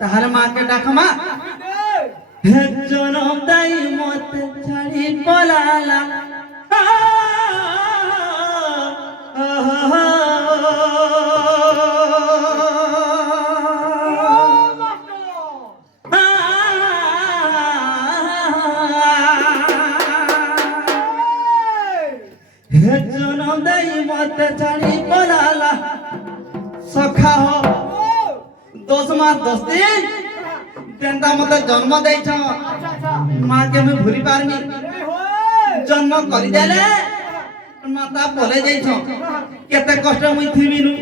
তাহলে মাকে ডাকো মা। হে জনম দাই মত ছাড়ি পলালা হে জনম দাই মত ছাড়ি পলালা সখা হো 10 মাস 10 দিন তেনটা মতে জন্ম দেইছ মা কে আমি ভুলি পারমি জন্ম করি দেলে মাতা পলে যাইছ কেতে কষ্ট মুই থিবিনু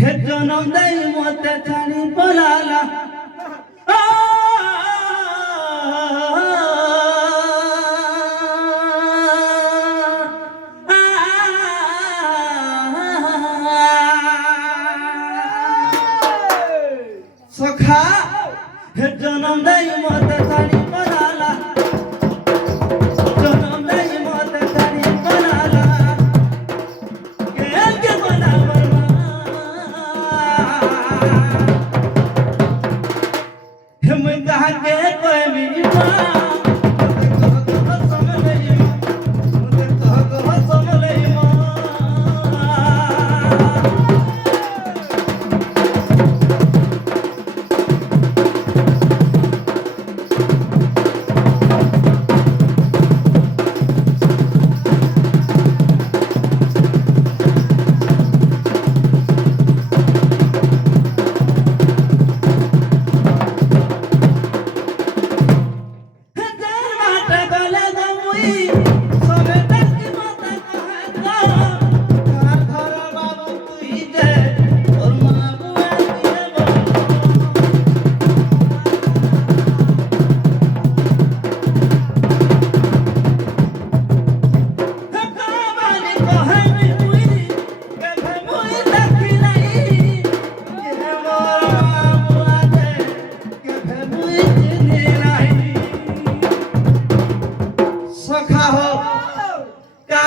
হে জনম দেই মতে ছাড়ি পলালা सखा हे जनम दई मत छाड़ी पलाला जनम दई मत छाड़ी पलाला के बनावर हे मैं कहा के कोई मेरी मां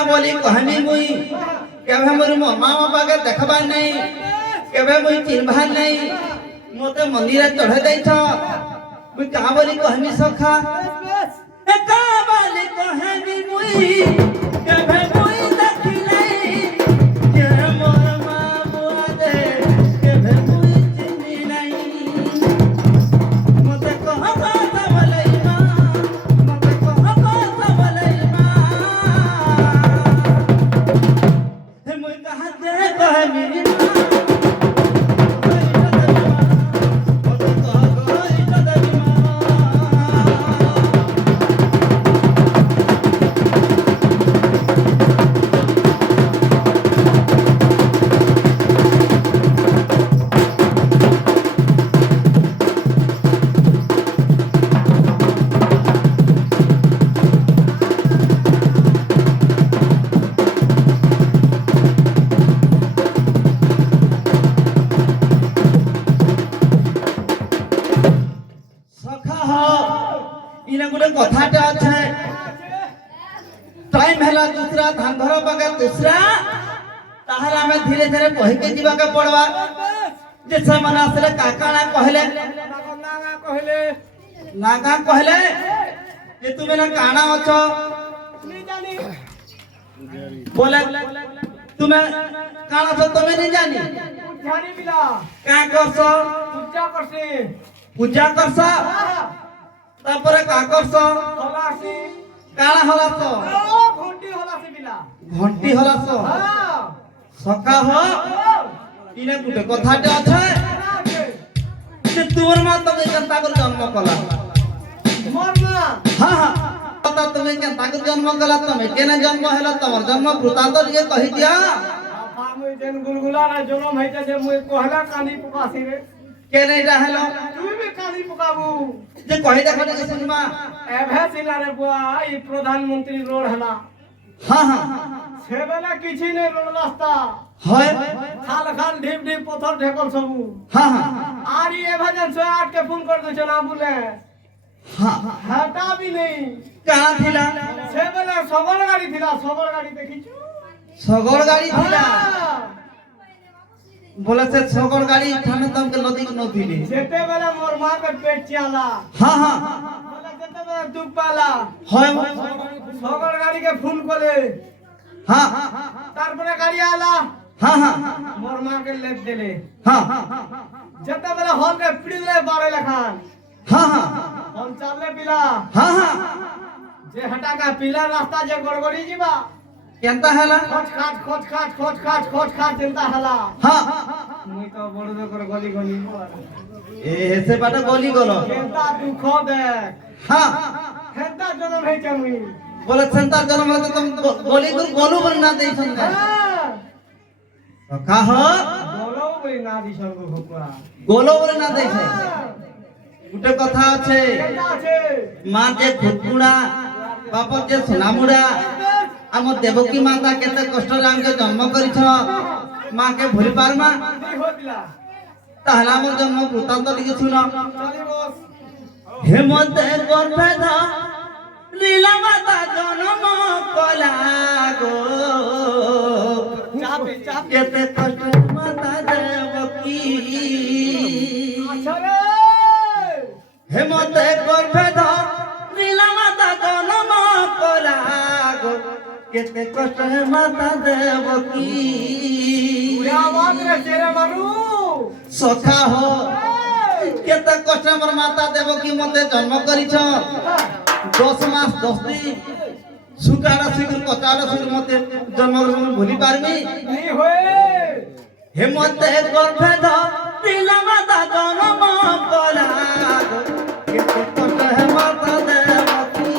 बोली कहनी मुई केबे मोर मामा बाबा के देखबा नहीं केबे मुई चिन्हबा नहीं मोते मंदिर चढ़े दैछ मुई का बोली कहनी सखा ए का बोली कहनी मुई केबे मुई देखी नहीं के मोर मामा दे केबे मुई चिन्ही नहीं मोते कहबा बोलै मां मोते कहबा बोलै मां कथाटे अच्छे टाइम हैला दूसरा धान घर पाके दूसरा ताहले हमें धीरे धीरे कहि के जीवा के पड़वा जे से मन आसले काकाना कहले नागा कहले जे तुमे ना काना अछो नहीं जानी बोले तुमे काना छो तुमे नहीं जानी जानी बिला का करसो पूजा करसो तापरे का करसो हलासी काना हलासो घंटी हलासी बिला घंटी हलासो हां सका हो इने गुटे कथाटे আছে যে তোর মা তোকে কেনতা করে জন্ম কলা মোর মা हां हां पता তুমি কেনতা করে জন্ম কলা তুমি কেনে জন্ম হলা তোমার জন্ম বৃত্তান্ত দিয়ে কহি দিয়া আমি দেন গুলগুলা না জন্ম হইতাছে মই কহলা কানি পকাছি রে কেনে এটা হলো তুমি भी কানি পকাবু যে কহি দেখা দেখে শুনবা এভে সিলারে বুয়া এই প্রধানমন্ত্রী রোড হলা हां हां সেবেলা কিছু নেই রোড রাস্তা হয় খাল খাল ঢিপ ঢিপ পথর ঢেকল সবু हां हां আর এই এভাজন 108 के फोन कर দেছ না বলে हां হাটা भी नहीं কানা থিলা সেবেলা সগর গাড়ি থিলা সগর গাড়ি দেখিছো সগর গাড়ি থিলা बोले से सगड़ गाड़ी थाने तुमके नदी নথিলে যেতে বেলা মোর মা কে পেট চিয়ালা হ্যাঁ হ্যাঁ বলে যেতে বেলা দুঃখ পালা হয় সগর গাড়িকে ফোন করে হ্যাঁ তারপরে গাড়ি আলা হ্যাঁ হ্যাঁ মোর মাকে লেপ দিলে হ্যাঁ যেতে বেলা হলকে পিড়িলে বারে লেখান হ্যাঁ হ্যাঁ হল চাললে পিলা হ্যাঁ হ্যাঁ যে হটাকা পিলা রাস্তা যে গড়গড়ি ଯିବା কেনতা হেলা খোঁজ খাট চিন্তা হেলা হ্যাঁ মুই তো বড় করে গলি গলি এ হেসে বাটা গলি গল কেনতা দুঃখ দেখ হ্যাঁ হেনতা জনম হইছে মুই বলে সেন্টার জন্ম হতে তুমি গলি গুল গলু বলে না দেইছন না কাহ বলো বই না দিছন গো ভকুয়া গলো বলে না দেইছে গোটে কথা আছে কেনতা আছে মা যে খুদকুড়া বাপ যে সোনামুড়া ଆମ ଦେବକୀ ମାତା କେତେ କଷ୍ଟରେ ଆମକେ ଜନ୍ମ କରିଛ ମାକେ ଭୁଲି ପାରମା ଦି ହୋତିଲା ତାହେଲେ ଆମ ଜନ୍ମ ବୃତ୍ତାନ୍ତ ଟିକେ ଶୁଣ ଚାଲି ବସ ହେ ମତେ ଗର୍ଭେ লীলা মাতা জন্ম কলা গো চাপে কেতে কষ্ট মাতা দেবকী আচ্ছা রে হে মতে গর্ভে লীলা মাতা জন্ম কলা গো কেতে কষ্ট মাতা দেবকী পুরা আওয়াজ রে চেরা মারু সখা হো কেতে কষ্ট মোর মাতা দেবকী মতে জন্ম করিছ 10 মাস 10 দিন সুকাড়া সিগুর কচাড়া সিগুর মতে জন্ম ভুলি পারবি নি হয়ে হে মতে গর্ভে লীলা মাতা জন্ম কলা গো কেতে কষ্ট মাতা দেবকী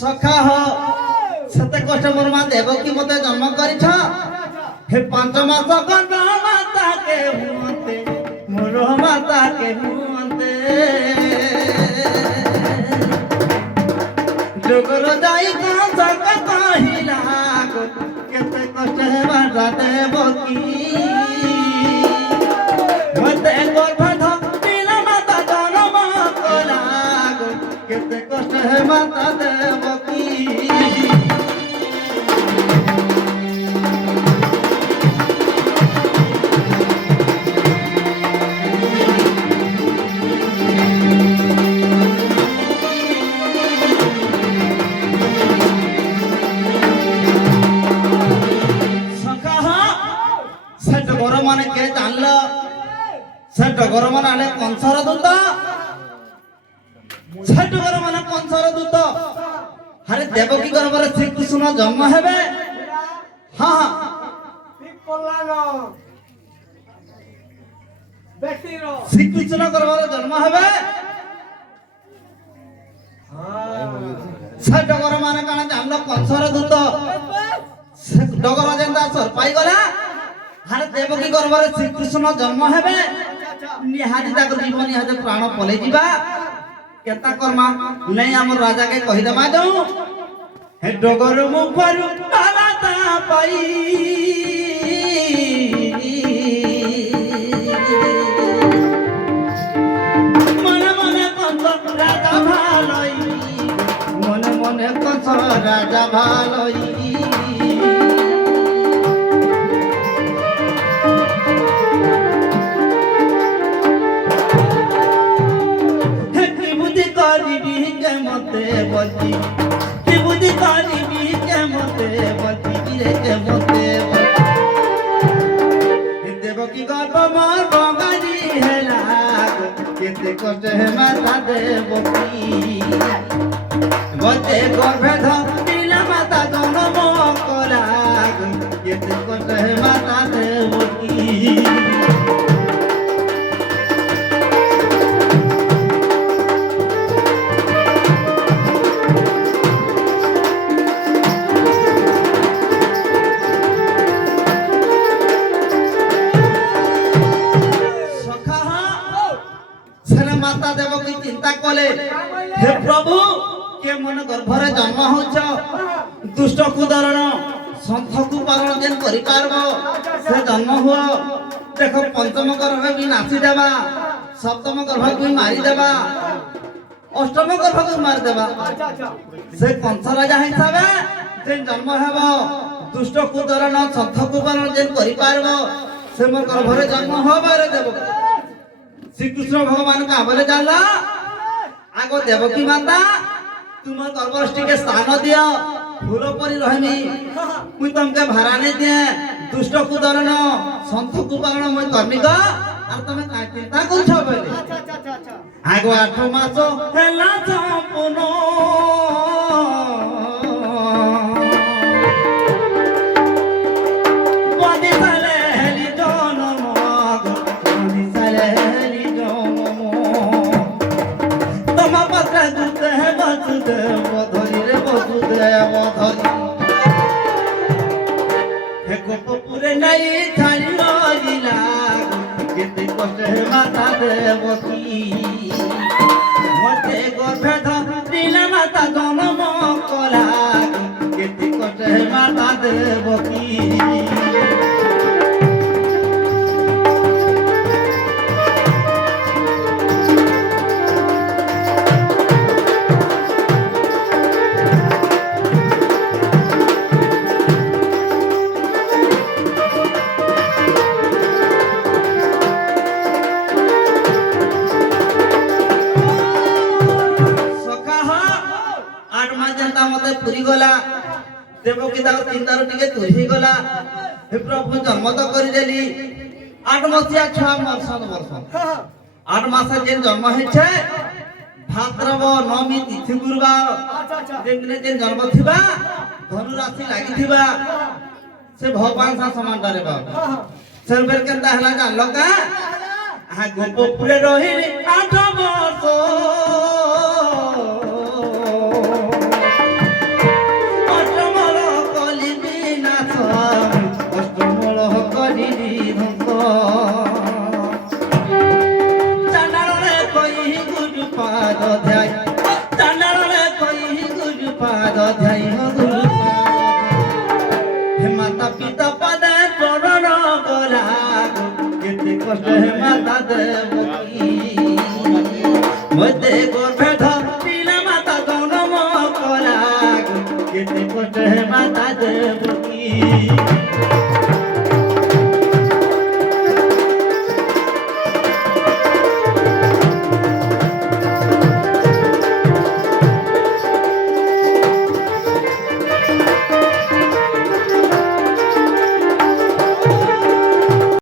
সখা হ সেতে কষ্ট মোর মা দেবকী মতে জন্ম করিছ হে 5 মাস গর্ভ মাতা কে হুমতে মোর মাতা কে হুমতে জগর যাই কাঁচক কহিলা গো কেতে কষ্ট হে মাতা দেবকী মতে গর্ভ লীলা মাতা জন্ম কলা গো কেতে কষ্ট হে মাতা দেবকী সে ডগর মানে কে জানল সে ডগর মানে আলে কংসর দূত সে ডগর মানে কংসর দূত আরে দেবকী গর্ভরে শ্রীকৃষ্ণ জন্ম হেবে হ্যাঁ ঠিক করলাম বেটির শ্রীকৃষ্ণ গর্ভরে জন্ম হেবে সে ডগর মানে কানা জানল কংসর দূত সে ডগর যেন্তা সর পাই গলা আরে দেবকী গর্ভরে শ্রীকৃষ্ণ জন্ম হেবে নিহাতি তাকর জীবন নিহাতি প্রাণ পলাই ଯିବା কেতা কর্মা নাই আমার রাজাকে কহি দেবা যাও হে ডগর মুখরু বালাতা পাই মনে মনে কংস রাজা ভালই মনে মনে কংস রাজা ভালই মতে বলছি কি বুঝি করিবি কে মতে বলছি রে কে মতে দেবকী গর্ভ মোর বঙ্গালী হেলা কেতে কষ্ট হে মাতা দেবকী মতে গর্ভে লীলা মাতা জন্ম কলা কেতে কষ্ট হে মাতা দেবকী মাতা দেবকী চিন্তা কলে হে প্রভু কে মন গর্ভরে জন্ম হচ্ছ দুষ্ট কুদরণ সন্থকু পালন যেন করি পারব সে জন্ম হুଅ দেখ পঞ্চম গর্ভ বি নাচি দেবা সপ্তম গর্ভ বি মারি দেবা অষ্টম গর্ভ বি মারি দেবা আচ্ছা আচ্ছা সে কংস রাজা হিসাবে যেন জন্ম ହେବ দুষ্ট কুদরণ সন্থকু পালন যেন করি পারব সে মোর গর্ভরে জন্ম হবারে দেব শ্রীকৃষ্ণ ভগবান কাবলে জানলা আগ দেবকী মাতা তোমার গর্ভষ্টিকে স্থান দিও ফুল পরি রহমি মুই তমকে ভাড়া নেই দিয়ে দুষ্ট কুদরণ সন্থকু পালন মুই কর্মী গো আর তুমি কাই চিন্তা করছ বলে আচ্ছা আচ্ছা আচ্ছা আচ্ছা আগ 8 মাস হেলা সম্পূর্ণ বদি সালে হেলি জনম বদি সালে হেলি জনম তোমা পাত্রে দুতে বসুদেব ধরি রে বসুদেব ধরি হে গোপপুরে নাই ছাড়ি রইলা কেতে কষ্টে মাতা দেবকী মতে গর্ভে দিলে মাতা জন্ম কলা কেতে কষ্টে মাতা দেবকী মতে পুরি গলা দেবকী তার চিন্তার টিকে তুলি গলা হে প্রভু জন্ম তো করে দেলি 8 মসিয়া 6 মাস 7 বর্ষ 8 মাসে যে জন্ম হয়েছে ভাদ্রব নবমী তিথি গুরুবার আচ্ছা আচ্ছা যেদিনে যে জন্ম থিবা ধনু রাশি লাগি থিবা সে ভগবান সা সমান ডারে বাবা সর্বের কেনতা হলা জানল কা আ গোপপুরে রহিলি 8 বর্ষ মাতা পিতা পাদে চরণ গলা কেতে কষ্ট হে মাতা দেবকী মতে গর্ভে ধরিলে মাতা জন্ম কলা কেতে কষ্ট হে মাতা দেবকী